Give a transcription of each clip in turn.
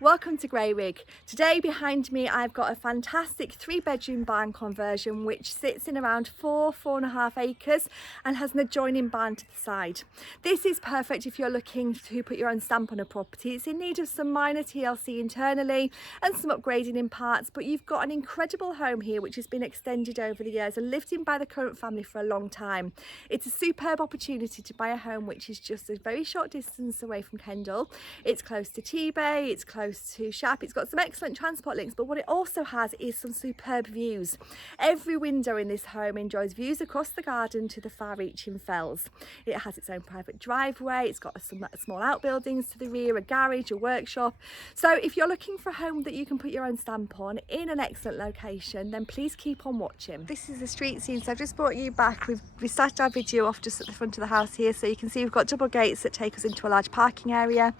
Welcome to Grayrigg. Today behind me I've got a fantastic 3-bedroom barn conversion which sits in around 4.5 acres and has an adjoining barn to the side. This is perfect if you're looking to put your own stamp on a property. It's in need of some minor TLC internally and some upgrading in parts, but you've got an incredible home here which has been extended over the years and lived in by the current family for a long time. It's a superb opportunity to buy a home which is just a very short distance away from Kendal. It's close to T-Bay, it's close to Shap, it's got some excellent transport links, but what it also has is some superb views. Every window in this home enjoys views across the garden to the far-reaching fells. It has its own private driveway, it's got some small outbuildings to the rear, a garage, a workshop. So if you're looking for a home that you can put your own stamp on in an excellent location, then please keep on watching. This is the street scene, so I've just brought you back. We started our video off just at the front of the house here, so you can see we've got double gates that take us into a large parking area.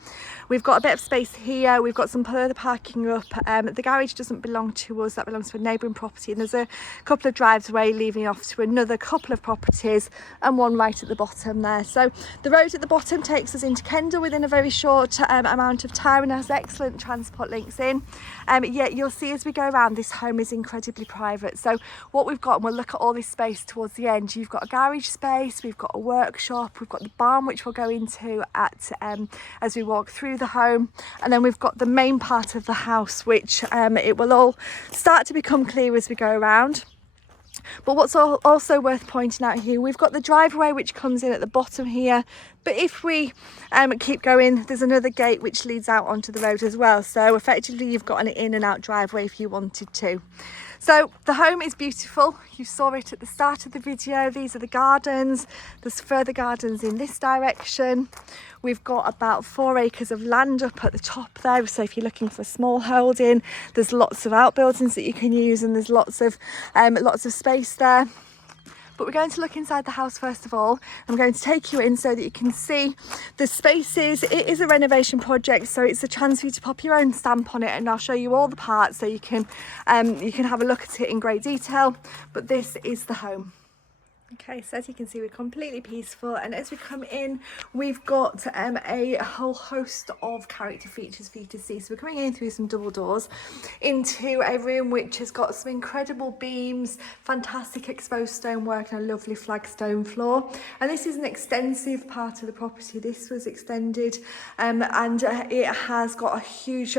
We've got a bit of space here, we've got some further parking up. The garage doesn't belong to us, that belongs to a neighbouring property, and there's a couple of drives away leaving off to another couple of properties and one right at the bottom there. So the road at the bottom takes us into Kendal within a very short amount of time and has excellent transport links in. Yet you'll see as we go around, this home is incredibly private. So what we've got, and we'll look at all this space towards the end, you've got a garage space, we've got a workshop, we've got the barn which we'll go into at as we walk through the home, and then we've got the main part of the house which it will all start to become clear as we go around. But what's also worth pointing out here, we've got the driveway which comes in at the bottom here, but if we keep going, there's another gate which leads out onto the road as well, so effectively you've got an in and out driveway if you wanted to. So the home is beautiful. You saw it at the start of the video. These are the gardens. There's further gardens in this direction. We've got about 4 acres of land up at the top there, so if you're looking for a small holding, there's lots of outbuildings that you can use, and there's lots of space there. But we're going to look inside the house first of all. I'm going to take you in so that you can see the spaces. It is a renovation project, so it's a chance for you to pop your own stamp on it, and I'll show you all the parts so you can have a look at it in great detail. But this is the home. Okay, so as you can see, we're completely peaceful, and as we come in, we've got a whole host of character features for you to see. So we're coming in through some double doors into a room which has got some incredible beams, fantastic exposed stonework, and a lovely flagstone floor. And this is an extensive part of the property. This was extended and it has got a huge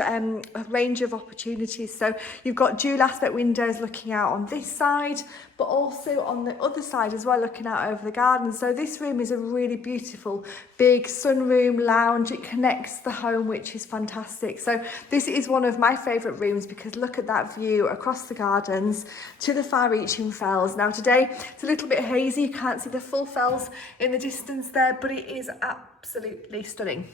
range of opportunities. So you've got dual aspect windows looking out on this side, but also on the other side as well, looking out over the garden. So this room is a really beautiful big sunroom lounge. It connects the home, which is fantastic. So this is one of my favourite rooms because look at that view across the gardens to the far-reaching fells. Now today it's a little bit hazy, you can't see the full fells in the distance there, but it is absolutely stunning.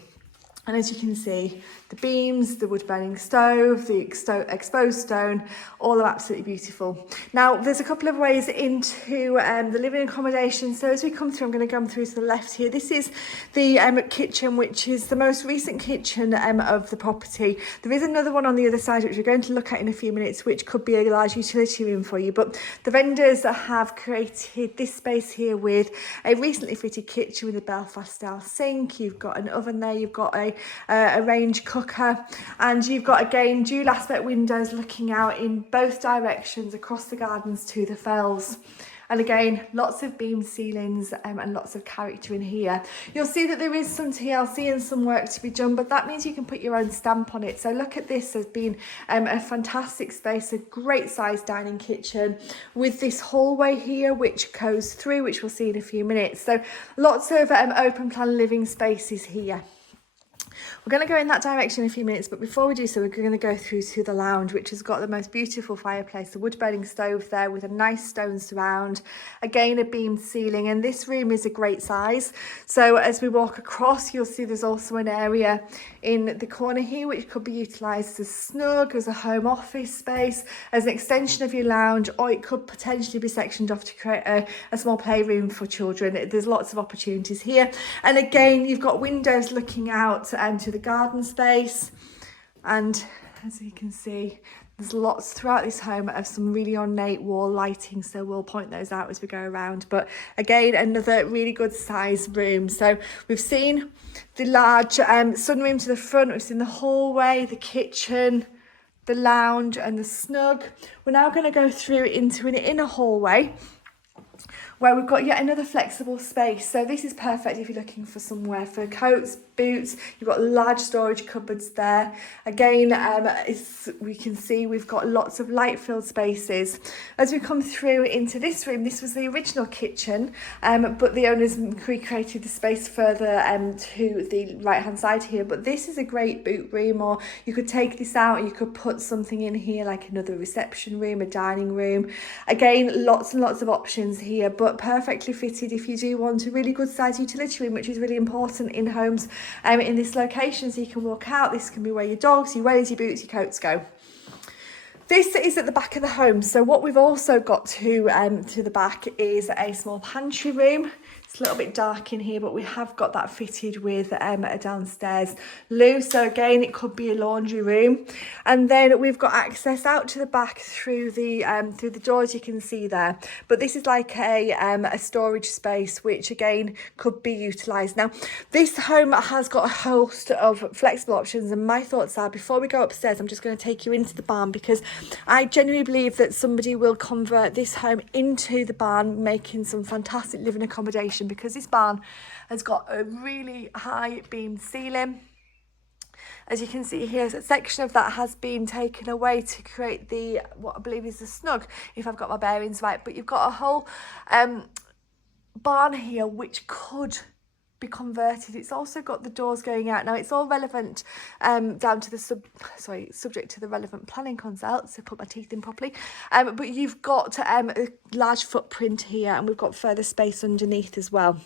And as you can see, the beams, the wood-burning stove, the exposed stone, all are absolutely beautiful. Now, there's a couple of ways into the living accommodation. So as we come through, I'm going to come through to the left here. This is the kitchen, which is the most recent kitchen of the property. There is another one on the other side, which we're going to look at in a few minutes, which could be a large utility room for you. But the vendors have created this space here with a recently fitted kitchen with a Belfast-style sink. You've got an oven there. You've got a range cooker, and you've got again dual aspect windows looking out in both directions across the gardens to the fells. And again, lots of beam ceilings and lots of character in here. You'll see that there is some TLC and some work to be done, but that means you can put your own stamp on it. So look at this as being a fantastic space, a great sized dining kitchen with this hallway here which goes through, which we'll see in a few minutes. So lots of open plan living spaces here. We're going to go in that direction in a few minutes, but before we do so, we're going to go through to the lounge, which has got the most beautiful fireplace, a wood-burning stove there with a nice stone surround, again a beamed ceiling, and this room is a great size. So as we walk across, you'll see there's also an area in the corner here which could be utilised as snug, as a home office space, as an extension of your lounge, or it could potentially be sectioned off to create a small playroom for children. There's lots of opportunities here, and again you've got windows looking out to the garden space, and as you can see, There's lots throughout this home of some really ornate wall lighting, so we'll point those out as we go around. But again, another really good size room. So we've seen the large sunroom to the front, we've seen the hallway, the kitchen, the lounge and the snug. We're now going to go through into an inner hallway where we've got yet another flexible space. So this is perfect if you're looking for somewhere for coats, boots. You've got large storage cupboards there. Again, as we can see, we've got lots of light-filled spaces. As we come through into this room, this was the original kitchen, but the owners recreated the space further to the right-hand side here. But this is a great boot room, or you could take this out and you could put something in here like another reception room, a dining room. Again, lots and lots of options here, but perfectly fitted if you do want a really good size utility room, which is really important in homes in this location, so you can walk out. This can be where your dogs, your wellies, your boots, your coats go. This is at the back of the home. So what we've also got to the back is a small pantry room. It's a little bit dark in here, but we have got that fitted with a downstairs loo. So again, it could be a laundry room. And then we've got access out to the back through the doors you can see there. But this is like a storage space, which again could be utilised. Now, this home has got a host of flexible options, and my thoughts are, before we go upstairs, I'm just going to take you into the barn, because I genuinely believe that somebody will convert this home into the barn, making some fantastic living accommodation, because this barn has got a really high beam ceiling. As you can see here, a section of that has been taken away to create the, what I believe is the snug, if I've got my bearings right. But you've got a whole barn here which could be converted. It's also got the doors going out. Now, it's all relevant down to the subject to the relevant planning consults, to put my teeth in properly, but you've got a large footprint here, and we've got further space underneath as well.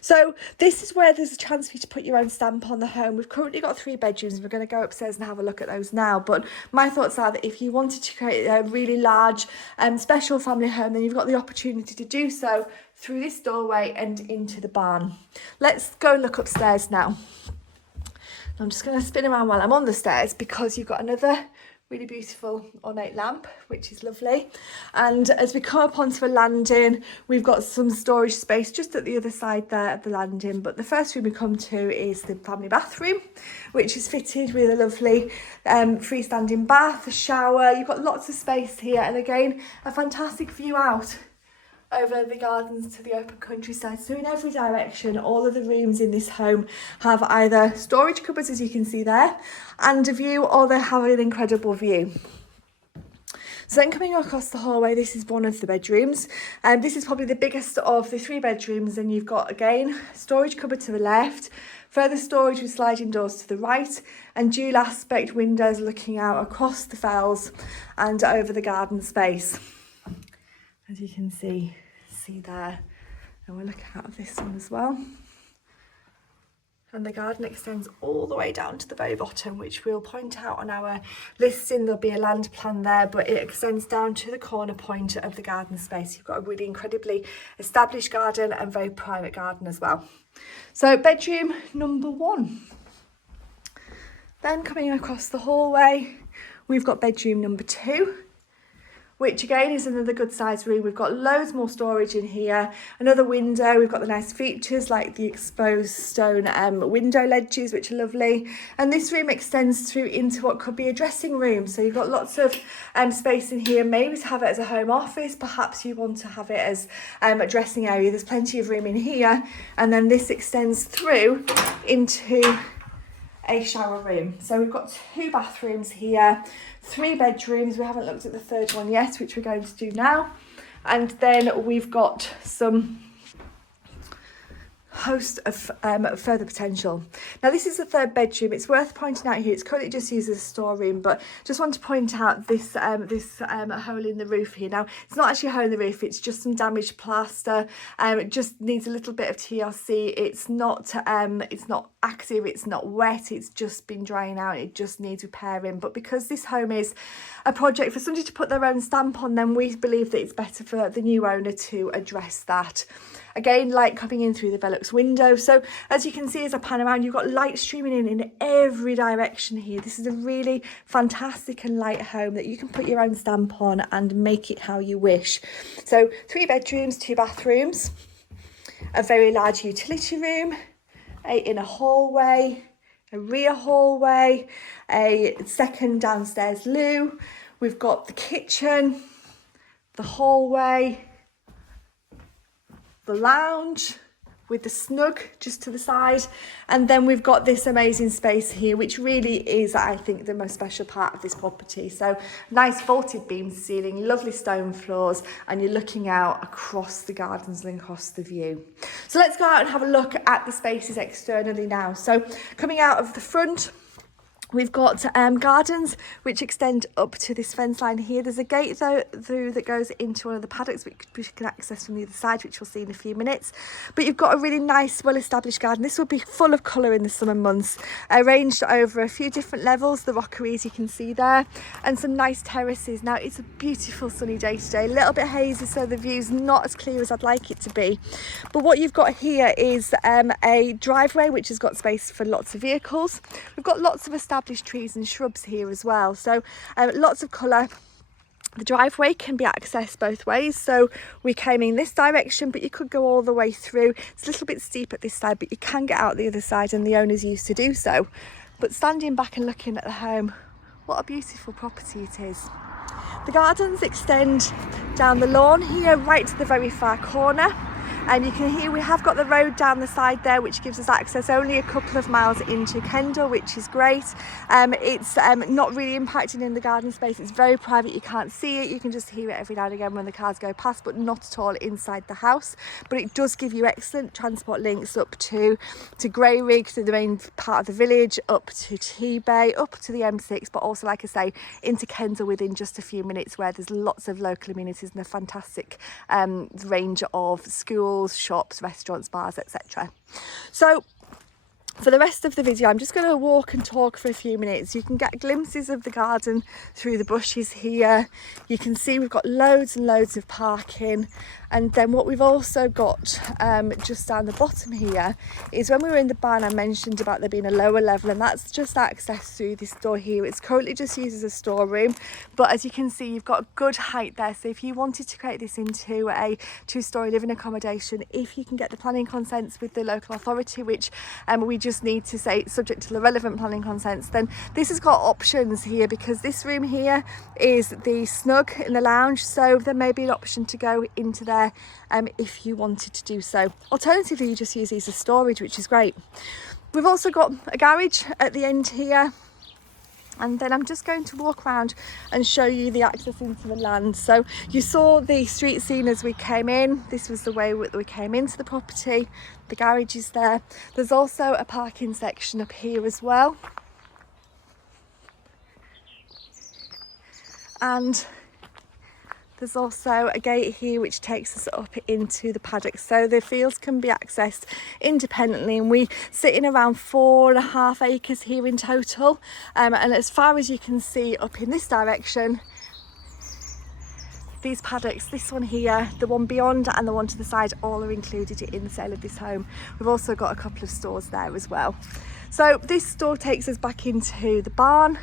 So this is where there's a chance for you to put your own stamp on the home. We've currently got 3 bedrooms. We're going to go upstairs and have a look at those now, but my thoughts are that if you wanted to create a really large special family home, then you've got the opportunity to do so through this doorway and into the barn. Let's go and look upstairs now. I'm just going to spin around while I'm on the stairs, because you've got another really beautiful ornate lamp, which is lovely. And as we come up onto a landing, we've got some storage space just at the other side there of the landing. But the first room we come to is the family bathroom, which is fitted with a lovely freestanding bath, a shower. You've got lots of space here, and again, a fantastic view out over the gardens to the open countryside. So in every direction, all of the rooms in this home have either storage cupboards, as you can see there, and a view, or they have an incredible view. So then coming across the hallway, this is one of the bedrooms, and this is probably the biggest of the 3 bedrooms. And you've got, again, storage cupboard to the left, further storage with sliding doors to the right, and dual aspect windows looking out across the fells and over the garden space, as you can see there. And we're looking out of this one as well. And the garden extends all the way down to the very bottom, which we'll point out on our listing. There'll be a land plan there, but it extends down to the corner point of the garden space. You've got a really incredibly established garden and very private garden as well. So bedroom number 1. Then coming across the hallway, we've got bedroom number 2, which again is another good sized room. We've got loads more storage in here, another window. We've got the nice features like the exposed stone window ledges, which are lovely. And this room extends through into what could be a dressing room. So you've got lots of space in here, maybe to have it as a home office. Perhaps you want to have it as a dressing area. There's plenty of room in here. And then this extends through into a shower room. So we've got 2 bathrooms here, 3 bedrooms. We haven't looked at the 3rd one yet, which we're going to do now. And then we've got some host of further potential. Now, this is the 3rd bedroom. It's worth pointing out here, it's currently just used as a storeroom, but just want to point out this hole in the roof here. Now, it's not actually a hole in the roof, it's just some damaged plaster. It just needs a little bit of TLC. It's not active, it's not wet, it's just been drying out, it just needs repairing. But because this home is a project for somebody to put their own stamp on, then we believe that it's better for the new owner to address that. Again, like coming in through the looks window. So as you can see, as I pan around, you've got light streaming in every direction here. This is a really fantastic and light home that you can put your own stamp on and make it how you wish. So 3 bedrooms, 2 bathrooms, a very large utility room, a inner hallway, a rear hallway, a second downstairs loo. We've got the kitchen, the hallway, the lounge with the snug just to the side, and then we've got this amazing space here, which really is, I think, the most special part of this property. So nice vaulted beam ceiling, lovely stone floors, and you're looking out across the gardens and across the view. So let's go out and have a look at the spaces externally now. So coming out of the front, we've got gardens which extend up to this fence line here. There's a gate through that goes into one of the paddocks which we can access from the other side, which we'll see in a few minutes. But you've got a really nice, well-established garden. This will be full of colour in the summer months, arranged over a few different levels, the rockeries you can see there, and some nice terraces. Now, it's a beautiful sunny day today, a little bit hazy, so the view's not as clear as I'd like it to be. But what you've got here is a driveway which has got space for lots of vehicles. We've got lots of established trees and shrubs here as well, so lots of colour. The driveway can be accessed both ways, so we came in this direction, but you could go all the way through. It's a little bit steep at this side, but you can get out the other side, and the owners used to do so. But standing back and looking at the home, what a beautiful property it is. The gardens extend down the lawn here right to the very far corner. And you can hear we have got the road down the side there, which gives us access only a couple of miles into Kendal, which is great. It's not really impacting in the garden space. It's very private, you can't see it. You can just hear it every now and again when the cars go past, but not at all inside the house. But it does give you excellent transport links up to Grayrigg, to the main part of the village, up to T-Bay, up to the M6, but also, like I say, into Kendal within just a few minutes, where there's lots of local amenities and a fantastic range of schools, shops, restaurants, bars, etc. So for the rest of the video, I'm just going to walk and talk for a few minutes. You can get glimpses of the garden through the bushes here. You can see we've got loads and loads of parking. And then what we've also got just down the bottom here is, when we were in the barn, I mentioned about there being a lower level, and that's just access through this door here. It's currently just used as a storeroom, but as you can see, you've got a good height there. So if you wanted to create this into a 2-storey living accommodation, if you can get the planning consents with the local authority, which we just need to say subject to the relevant planning consents, then this has got options here, because this room here is the snug in the lounge, so there may be an option to go into there if you wanted to do so. Alternatively, you just use these as storage, which is great. We've also got a garage at the end here, and then I'm just going to walk around and show you the access into the land. So you saw the street scene as we came in. This was the way that we came into the property. The garage is there. There's also a parking section up here as well, and there's also a gate here which takes us up into the paddock, so the fields can be accessed independently, and we sit in around 4.5 acres here in total. And as far as you can see up in this direction, these paddocks, this one here, the one beyond, and the one to the side, all are included in the sale of this home. We've also got a couple of stores there as well. So this store takes us back into the barn.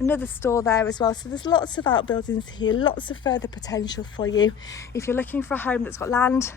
Another store there as well, so there's lots of outbuildings here, lots of further potential for you. If you're looking for a home that's got land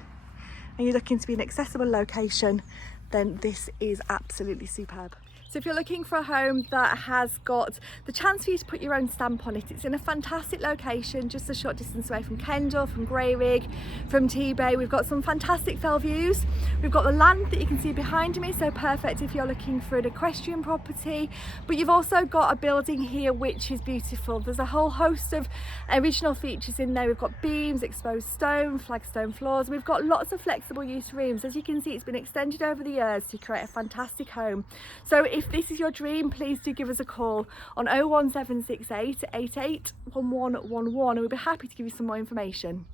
and you're looking to be an accessible location, then this is absolutely superb. So if you're looking for a home that has got the chance for you to put your own stamp on it, it's in a fantastic location, just a short distance away from Kendal, from Grayrigg, from T-Bay. We've got some fantastic fell views. We've got the land that you can see behind me, so perfect if you're looking for an equestrian property. But you've also got a building here which is beautiful. There's a whole host of original features in there. We've got beams, exposed stone, flagstone floors. We've got lots of flexible use rooms. As you can see, it's been extended over the years to create a fantastic home. So if this is your dream, please do give us a call on 01768 88 1111, and we'll be happy to give you some more information.